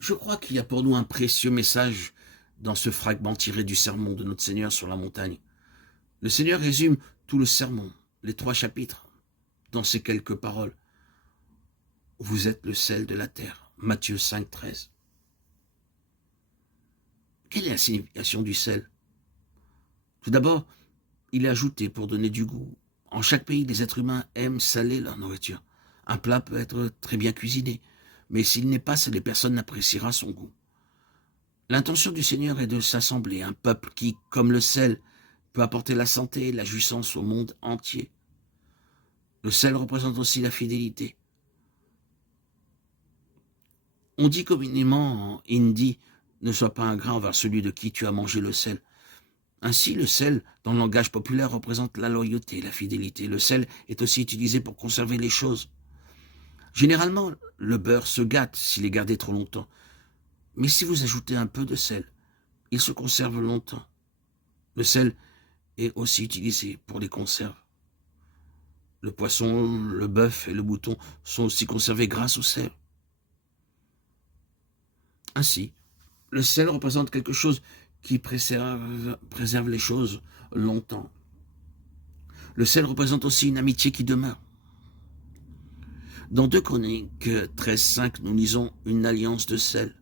Je crois qu'il y a pour nous un précieux message dans ce fragment tiré du sermon de notre Seigneur sur la montagne. Le Seigneur résume tout le sermon, les 3 chapitres, dans ces quelques paroles. Vous êtes le sel de la terre. Matthieu 5, 13. Quelle est la signification du sel? Tout d'abord, il est ajouté pour donner du goût. En chaque pays, les êtres humains aiment saler leur nourriture. Un plat peut être très bien cuisiné, mais s'il n'est pas salé, personne n'appréciera son goût. L'intention du Seigneur est de s'assembler, un peuple qui, comme le sel, peut apporter la santé et la jouissance au monde entier. Le sel représente aussi la fidélité. On dit communément en hindi, ne sois pas ingrat envers celui de qui tu as mangé le sel. Ainsi, le sel, dans le langage populaire, représente la loyauté, la fidélité. Le sel est aussi utilisé pour conserver les choses. Généralement, le beurre se gâte s'il est gardé trop longtemps. Mais si vous ajoutez un peu de sel, il se conserve longtemps. Le sel est aussi utilisé pour les conserves. Le poisson, le bœuf et le mouton sont aussi conservés grâce au sel. Ainsi, le sel représente quelque chose qui préserve les choses longtemps. Le sel représente aussi une amitié qui demeure. Dans 2 Chroniques 13.5, nous lisons une alliance de sel.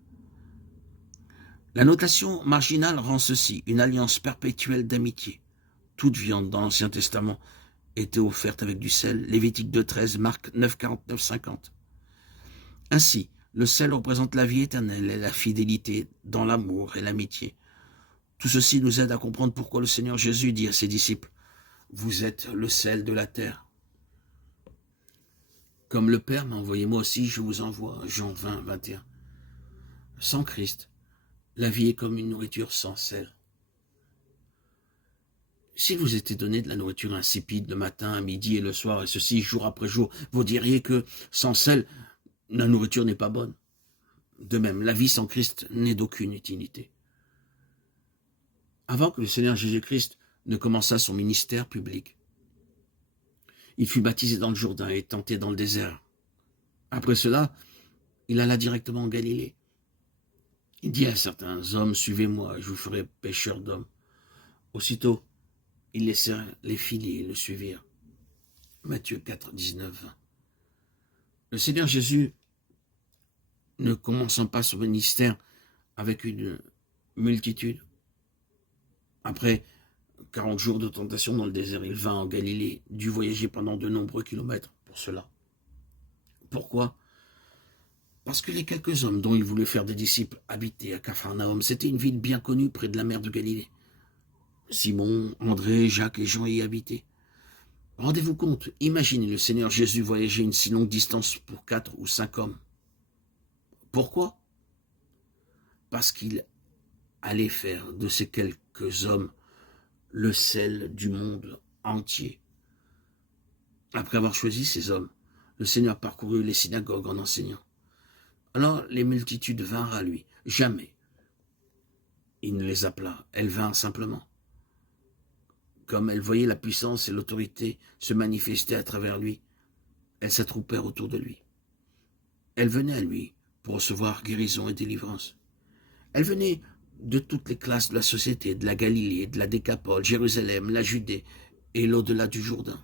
La notation marginale rend ceci, une alliance perpétuelle d'amitié. Toute viande dans l'Ancien Testament était offerte avec du sel. Lévitique 2.13, Marc 9.49, 50. Ainsi, le sel représente la vie éternelle et la fidélité dans l'amour et l'amitié. Tout ceci nous aide à comprendre pourquoi le Seigneur Jésus dit à ses disciples, « Vous êtes le sel de la terre. Comme le Père m'a envoyé, moi aussi je vous envoie. » Jean 20, 21. Sans Christ, la vie est comme une nourriture sans sel. S'il vous était donné de la nourriture insipide le matin, à midi et le soir, et ceci jour après jour, vous diriez que sans sel, la nourriture n'est pas bonne. De même, la vie sans Christ n'est d'aucune utilité. Avant que le Seigneur Jésus-Christ ne commençât son ministère public, il fut baptisé dans le Jourdain et tenté dans le désert. Après cela, il alla directement en Galilée. Il dit à certains hommes, « Suivez-moi, je vous ferai pêcheurs d'hommes. » Aussitôt, ils laissèrent les filets et le suivirent. Matthieu 4, 19, 20. Le Seigneur Jésus, ne commençant pas son ministère avec une multitude, après 40 jours de tentation dans le désert, il vint en Galilée, dut voyager pendant de nombreux kilomètres pour cela. Pourquoi? Parce que les quelques hommes dont il voulait faire des disciples habitaient à Capharnaüm. C'était une ville bien connue près de la mer de Galilée. Simon, André, Jacques et Jean y habitaient. Rendez-vous compte, imaginez le Seigneur Jésus voyager une si longue distance pour 4 ou 5 hommes. Pourquoi? Parce qu'il allait faire de ces quelques hommes le sel du monde entier. Après avoir choisi ces hommes, le Seigneur parcourut les synagogues en enseignant. Alors les multitudes vinrent à lui. Jamais il ne les appela, elles vinrent simplement. Comme elles voyaient la puissance et l'autorité se manifester à travers lui, elles s'attroupèrent autour de lui. Elles venaient à lui pour recevoir guérison et délivrance. Elles venaient de toutes les classes de la société, de la Galilée, de la Décapole, Jérusalem, la Judée et l'au-delà du Jourdain.